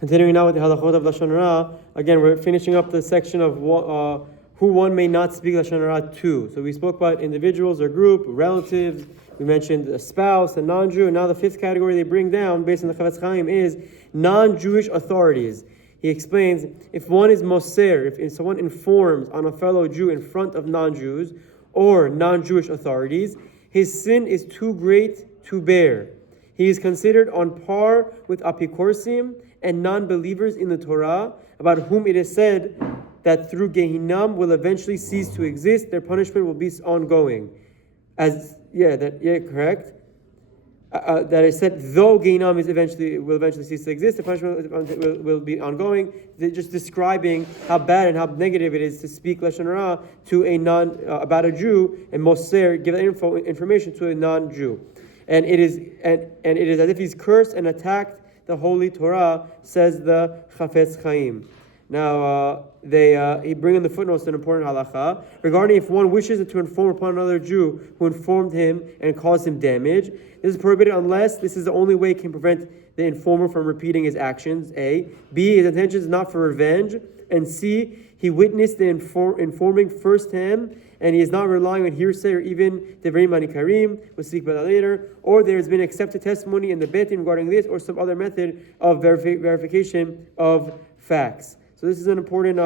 Continuing now with the Halachot of Lashon Hara, again, we're finishing up the section of who one may not speak Lashon Hara to. So we spoke about individuals or group, relatives. We mentioned a spouse, a non-Jew, and now the fifth category they bring down, based on the Chafetz Chaim, is non-Jewish authorities. He explains, if one is moser, if someone informs on a fellow Jew in front of non-Jews or non-Jewish authorities, his sin is too great to bear. He is considered on par with apikorsim and non-believers in the Torah, about whom it is said that through Gehinnom will eventually cease to exist. Their punishment will be ongoing. Correct. That is said, though Gehinnom will eventually cease to exist, the punishment will be ongoing. They're just describing how bad and how negative it is to speak Lashon Hara to about a Jew, and moser, give that information to a non-Jew. And it is as if he's cursed and attacked the Holy Torah, says the Chafetz Chaim. Now, he bring in the footnotes an important halacha regarding if one wishes to inform upon another Jew who informed him and caused him damage. This is prohibited unless this is the only way it can prevent the informer from repeating his actions. A. B. His intention is not for revenge. And C. He witnessed the informing firsthand, and he is not relying on hearsay or even Devarim Anikarim, we'll speak about that later, or there has been accepted testimony in the Beit Din regarding this, or some other method of verification of facts. So this is an important way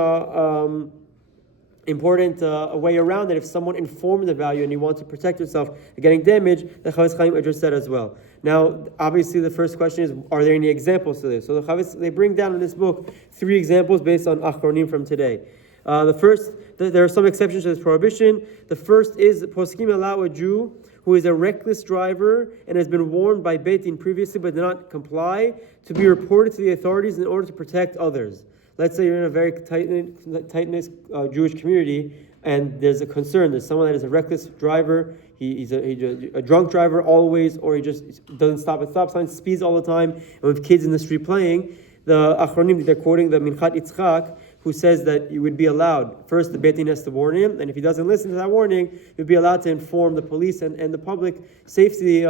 around it. If someone informs about you and you want to protect yourself against getting damaged, the Chafetz Chaim addressed that as well. Now, obviously, the first question is, are there any examples to this? So the Chafetz, they bring down in this book 3 examples based on Achronim from today. The first, there are some exceptions to this prohibition. The first is Poskim allow a Jew who is a reckless driver and has been warned by Beit Din previously but did not comply to be reported to the authorities in order to protect others. Let's say you're in a very tight-knit Jewish community, and there's a concern. There's someone that is a reckless driver. He's a drunk driver always, or he just doesn't stop at stop signs, speeds all the time, and with kids in the street playing. The Achronim, they're quoting the Minchat Yitzchak, who says that you would be allowed. First, the Beit Din has to warn him, and if he doesn't listen to that warning, you'd be allowed to inform the police and the public safety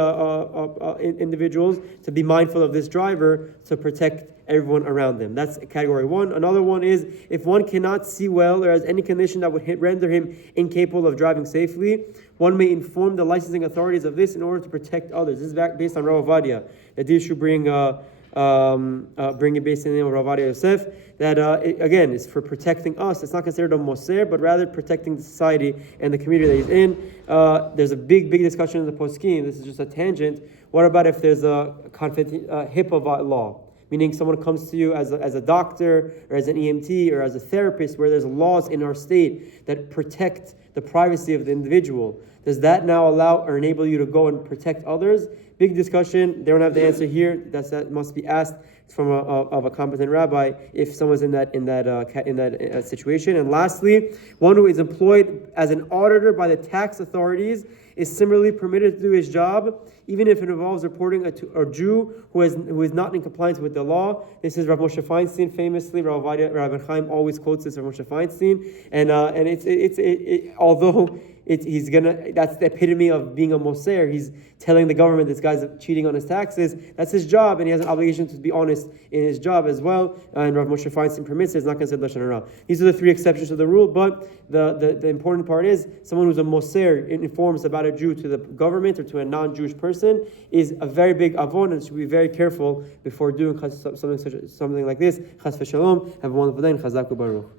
individuals to be mindful of this driver to protect everyone around them. That's category 1. Another one is if one cannot see well or has any condition that would render him incapable of driving safely, one may inform the licensing authorities of this in order to protect others. This is based on Rav Ovadia. That this should bring it based in the name of Rav Ovadia Yosef. That again is for protecting us. It's not considered a moser, but rather protecting the society and the community that he's in. There's a big discussion in the Poskim. This is just a tangent. What about if there's a HIPAA law? Meaning someone comes to you as a doctor or as an EMT or as a therapist, where there's laws in our state that protect the privacy of the individual. Does that now allow or enable you to go and protect others? Big discussion. They don't have the answer here. That must be asked from a competent rabbi if someone's in that situation. And lastly, one who is employed as an auditor by the tax authorities is similarly permitted to do his job, even if it involves reporting a Jew who is not in compliance with the law. This is Rav Moshe Feinstein famously. Rabbi Chaim always quotes this, Rav Moshe Feinstein, and although that's the epitome of being a moser. He's telling the government this guy's cheating on his taxes. That's his job, and he has an obligation to be honest in his job as well. And Rav Moshe Feinstein permits it. It's not considered Lashon Hara. These are the 3 exceptions to the rule, but the important part is someone who's a moser informs about a Jew to the government or to a non-Jewish person is a very big avon, and should be very careful before doing something like this. Chas v'shalom. Have a wonderful day, and chazak u'baruch.